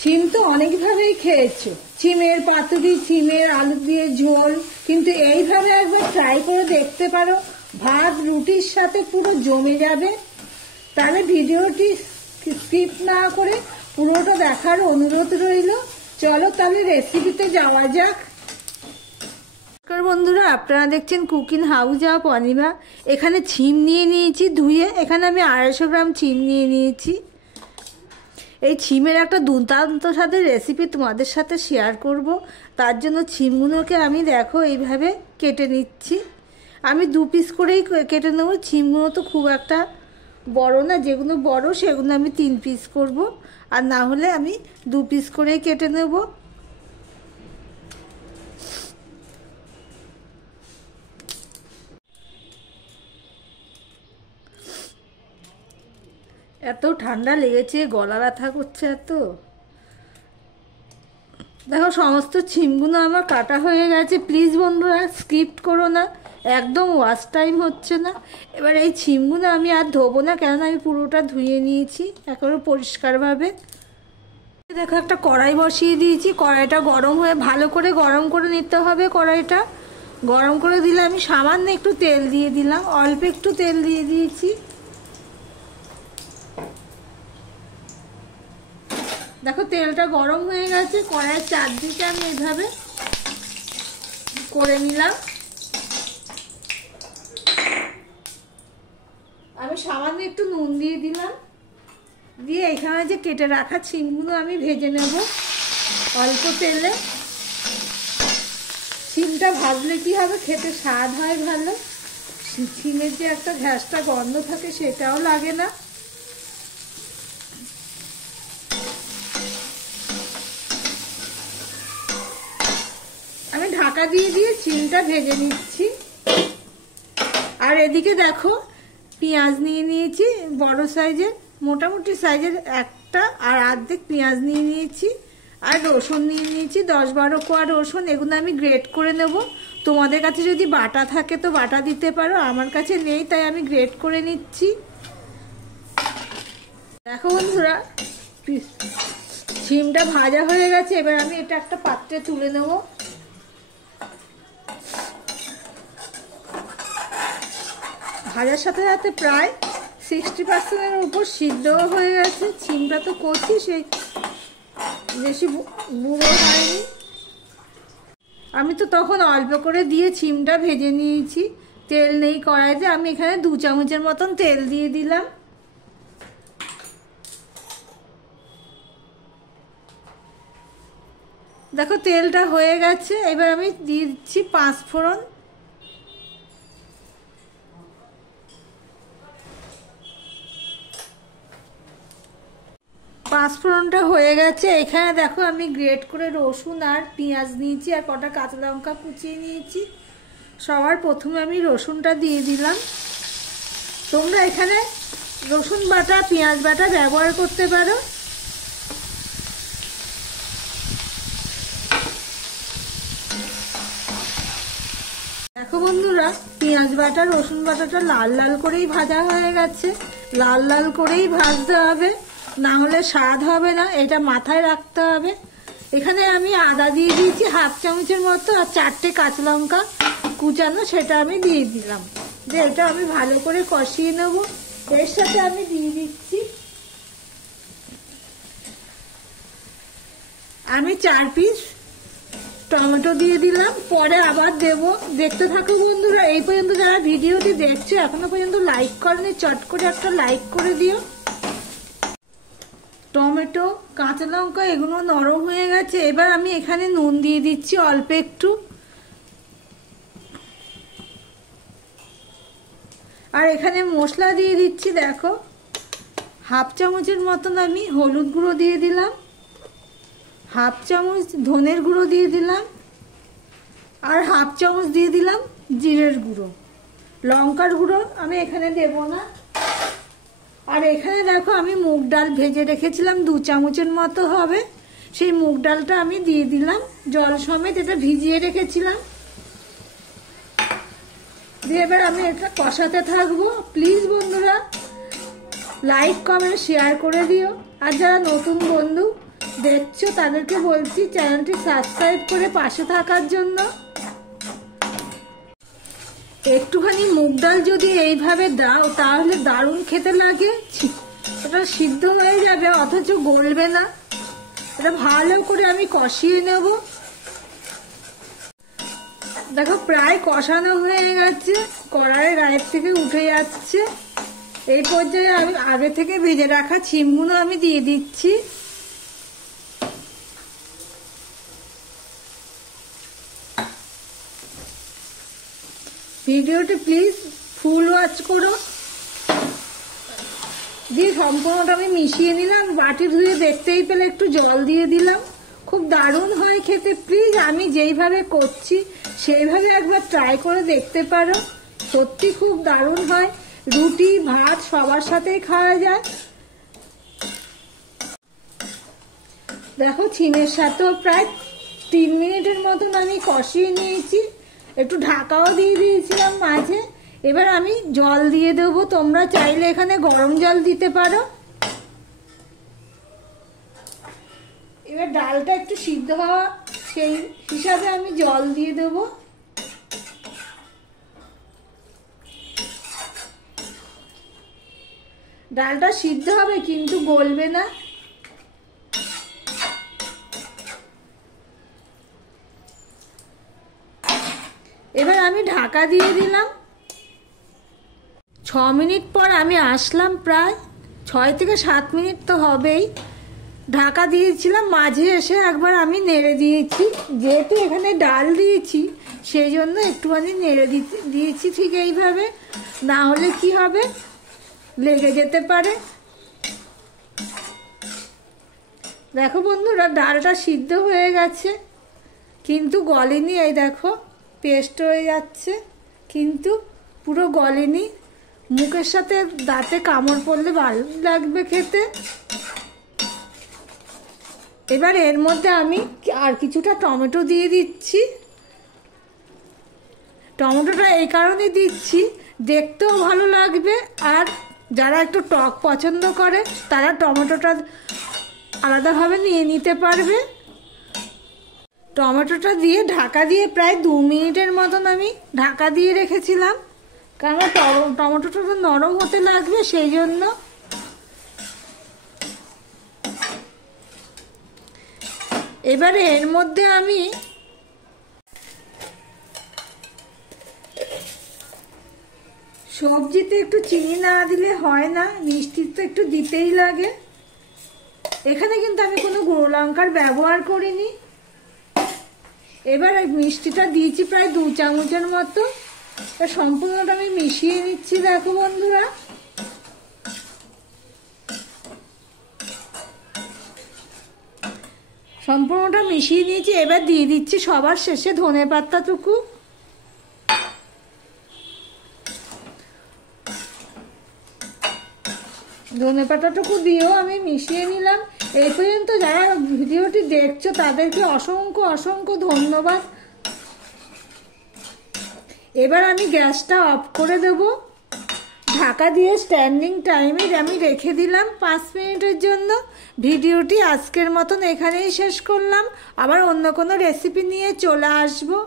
ছিম তো অনেকভাবেই খেয়েছো, ছিমের পাতুরি, ছিমের আলু দিয়ে ঝোল, কিন্তু এইভাবে একবার ট্রাই করে দেখতে পারো, ভাত রুটির সাথে পুরো জমে যাবে। তাহলে ভিডিওটি স্কিপ না করে পুরোটা দেখার অনুরোধ রইল। চলো তাহলে রেসিপিতে যাওয়া যাক। নমস্কার বন্ধুরা, আপনারা দেখছেন কুকিং হাউস অফ অনিমা। এখানে ছিম নিয়ে নিয়েছি ধুয়ে, এখানে আমি 250 গ্রাম ছিম নিয়ে নিয়েছি। এই ছিমের একটা দুর্দান্ত স্বাদের রেসিপি তোমাদের সাথে শেয়ার করব। তার জন্য ছিমগুলোকে আমি দেখো এইভাবে কেটে নিচ্ছি। আমি 2 পিস করেই কেটে নেব। ছিমগুলো তো খুব একটা বড় না, যেগুলো বড় সেগুলো আমি 3 পিস করব, আর না হলে আমি 2 পিস করেই কেটে নেব। এত ঠান্ডা লেগেছে, গলা ব্যথা করছে এত। দেখো সমস্ত ছিমগুলো আমার কাটা হয়ে গেছে। প্লিজ বন্ধুরা স্কিপ করো না, একদম ওয়াস্ট টাইম হচ্ছে না। এবার এই ছিমগুলো আমি আর ধোবো না, কেননা আমি পুরোটা ধুয়ে নিয়েছি একেবারে পরিষ্কারভাবে। দেখো একটা কড়াই বসিয়ে দিয়েছি, কড়াইটা গরম হয়ে ভালো করে গরম করে নিতে হবে। কড়াইটা গরম করে দিলে আমি সামান্য একটু তেল দিয়ে দিলাম, অল্প একটু তেল দিয়ে দিয়েছি। দেখো তেলটা গরম হয়ে গেছে, কড়াইয়ের চারদিকে আমি এইভাবে করে নিলাম। আমি সামান্য একটু নুন দিয়ে দিলাম, দিয়ে এখানে যে কেটে রাখা ছিমগুলো আমি ভেজে নেব অল্প তেলে। ছিমটা ভাজলে কি হবে, খেতে স্বাদ হয় ভালো। ছিমের যে একটা ঘ্যাসটা গন্ধ থাকে সেটাও লাগে না। আমি ঢাকা দিয়ে দিয়ে ছিমটা ভেজে নিচ্ছি। আর এদিকে দেখো পেঁয়াজ নিয়ে নিয়েছি বড় সাইজের, মোটামুটি সাইজের একটা, আর অর্ধেক পেঁয়াজ নিয়ে নিয়েছি। আর রসুন নিয়ে নিয়েছি 10-12 কোয়া রসুন। এগুলো আমি গ্রেট করে নেব। তোমাদের কাছে যদি বাটা থাকে তো বাটা দিতে পারো, আমার কাছে নেই তাই আমি গ্রেট করে নিচ্ছি। দেখো বন্ধুরা ছিমটা ভাজা হয়ে গেছে, এবার আমি এটা একটা পাত্রে তুলে নেব। ভাজার সাথে সাথে প্রায় 60%-এর উপর সিদ্ধ হয়ে গেছে। ছিমটা তো করছি, সেই বেশি বুড়ো হয়নি। আমি তো তখন অল্প করে দিয়ে ছিমটা ভেজে নিয়েছি। তেল নেই কড়াইতে, আমি এখানে 2 চামচের মতন তেল দিয়ে দিলাম। দেখো তেলটা হয়ে গেছে, এবার আমি দিয়ে দিচ্ছি 5 ফোড়ন। পাঁচফোড়নটা হয়ে গেছে। এখানে দেখো আমি গ্রেট করে রসুন আর পেঁয়াজ নিয়েছি, আর কটা কাঁচা লঙ্কা কুচিয়ে নিয়েছি। সবার প্রথমে আমি রসুনটা দিয়ে দিলাম। তোমরা এখানে রসুন বাটা, পেঁয়াজ বাটা ব্যবহার করতে পারো। দেখো বন্ধুরা পেঁয়াজ বাটা রসুন বাটাটা লাল লাল করেই ভাজা হয়ে গেছে। লাল লাল করেই ভাজতে হবে, না হলে স্বাদ হবে না, এটা মাথায় রাখতে হবে। এখানে আমি আদা দিয়ে দিয়েছি 1/2 চামচের মতো, আর 4টে কাঁচা লঙ্কা কুচানো সেটা আমি দিয়ে দিলাম। দিয়ে এটা আমি ভালো করে কষিয়ে নেব। এর সাথে আমি দিয়ে দিচ্ছি আমি 4 পিস টমেটো দিয়ে দিলাম, পরে আবার দেব। দেখতে থাকো বন্ধুরা। এই পর্যন্ত যারা ভিডিওটি দেখছো এখনো পর্যন্ত লাইক করনি, চট করে একটা লাইক করে দিও। টমেটো কাঁচা লঙ্কা এগুলো নরম হয়ে গেছে, এবার আমি এখানে নুন দিয়ে দিচ্ছি অল্প একটু। আর এখানে মশলা দিয়ে দিচ্ছি, দেখো 1/2 চামচের মতন আমি হলুদ গুঁড়ো দিয়ে দিলাম, 1/2 চামচ ধনের গুঁড়ো দিয়ে দিলাম, আর 1/2 চামচ দিয়ে দিলাম জিরের গুঁড়ো। লঙ্কার গুঁড়ো আমি এখানে দেব না। আর এখানে দেখো আমি মুগ ডাল ভেজে রেখেছিলাম 2 চামচের মতো হবে, সেই মুগ ডালটা আমি দিয়ে দিলাম জল সমেত, এটা ভিজিয়ে রেখেছিলাম। দিয়ে এবার আমি এটা কষাতে থাকবো। প্লিজ বন্ধুরা লাইক কমেন্ট শেয়ার করে দিও। আর যারা নতুন বন্ধু দেখছো তাদেরকে বলছি চ্যানেলটি সাবস্ক্রাইব করে পাশে থাকার জন্য। একটুখানি মুগ ডাল যদি এইভাবে দাও তাহলে দারুণ খেতে লাগে। এটা সিদ্ধ হয়ে যাবে অথচ গলবে না। এটা ভালো করে আমি কষিয়ে নেব। দেখো প্রায় কষানো হয়ে গেছে, কড়াইয়ের গায়ের থেকে উঠে যাচ্ছে। এই পর্যায়ে আমি আগে থেকে ভেজে রাখা শিমগুলো আমি দিয়ে দিচ্ছি। ভিডিওটি প্লিজ ফুল ওয়াচ করো। দিয়ে সম্পূর্ণটা আমি মিশিয়ে নিলাম। বাটি ধুয়ে দেখতেই পেলে একটু জল দিয়ে দিলাম। খুব দারুণ হয় খেতে। প্লিজ আমি যেইভাবে করছি সেইভাবে একবার ট্রাই করে দেখতে পারো। সত্যি খুব দারুণ হয়। রুটি ভাত সবার সাথেই খাওয়া যায়। দেখো চিমের সাথেও প্রায় 3 মিনিটের মতন আমি কষিয়ে নিয়েছি। একটু ঢাকাও দিয়ে দিয়েছিলাম মাঝে। এবার আমি জল দিয়ে দেবো। তোমরা চাইলে এখানে গরম জল দিতে পারো। এবার ডালটা একটু সিদ্ধ হওয়া সেই হিসাবে আমি জল দিয়ে দেবো। ডালটা সিদ্ধ হবে কিন্তু গলবে না। এবার আমি ঢাকা দিয়ে দিলাম। 6 মিনিট পর আমি আসলাম। প্রায় 6 থেকে 7 মিনিট তো হবেই। ঢাকা দিয়েছিলাম, মাঝে এসে একবার আমি নেড়ে দিয়েছি। যেহেতু এখানে ডাল দিয়েছি সেই জন্য একটুখানি নেড়ে দিয়েছি ঠিক এইভাবে, না হলে কি হবে লেগে যেতে পারে। দেখো বন্ধুরা ডালটা সিদ্ধ হয়ে গেছে কিন্তু গলেনি। এই দেখো পেস্ট হয়ে যাচ্ছে কিন্তু পুরো গলেনি। মুখের সাথে দাঁতে কামড় পড়লে ভালো লাগবে খেতে। এবার এর মধ্যে আমি আর কিছুটা টমেটো দিয়ে দিচ্ছি। টমেটোটা এই কারণে দিচ্ছি দেখতেও ভালো লাগবে, আর যারা একটু টক পছন্দ করে তারা টমেটোটা আলাদাভাবে নিয়ে নিতে পারবে। টমেটোটা দিয়ে ঢাকা দিয়ে প্রায় 2 মিনিটের মতন আমি ঢাকা দিয়ে রেখেছিলাম, কারণ টমেটোটা তো নরম হতে লাগবে সেই জন্য। এবারে এর মধ্যে আমি সবজিতে একটু চিনি না দিলে হয় না, মিষ্টি তো একটু দিতেই লাগে। এখানে কিন্তু আমি কোনো গুঁড়ো লঙ্কার ব্যবহার করিনি। এবার মিষ্টিটা দিয়েছি প্রায় 2 চামচের মতো। সম্পূর্ণটা আমি মিশিয়ে নিচ্ছি। দেখো বন্ধুরা সম্পূর্ণটা মিশিয়ে নিয়েছি। এবার দিয়ে দিচ্ছি সবার শেষে ধনেপাতাটুকু। ধনেপাতাটুকু দিয়েও আমি মিশিয়ে নিলাম। এই পর্যন্ত যারা ভিডিওটি দেখছো তাদেরকে অসংখ্য অসংখ্য ধন্যবাদ। এবার আমি গ্যাসটা অফ করে দেব। ঢাকা দিয়ে স্ট্যান্ডিং টাইমে আমি রেখে দিলাম 5 মিনিটের জন্য। ভিডিওটি আজকের মতন এখানেই শেষ করলাম। আবার অন্য কোনো রেসিপি নিয়ে চলে আসবো।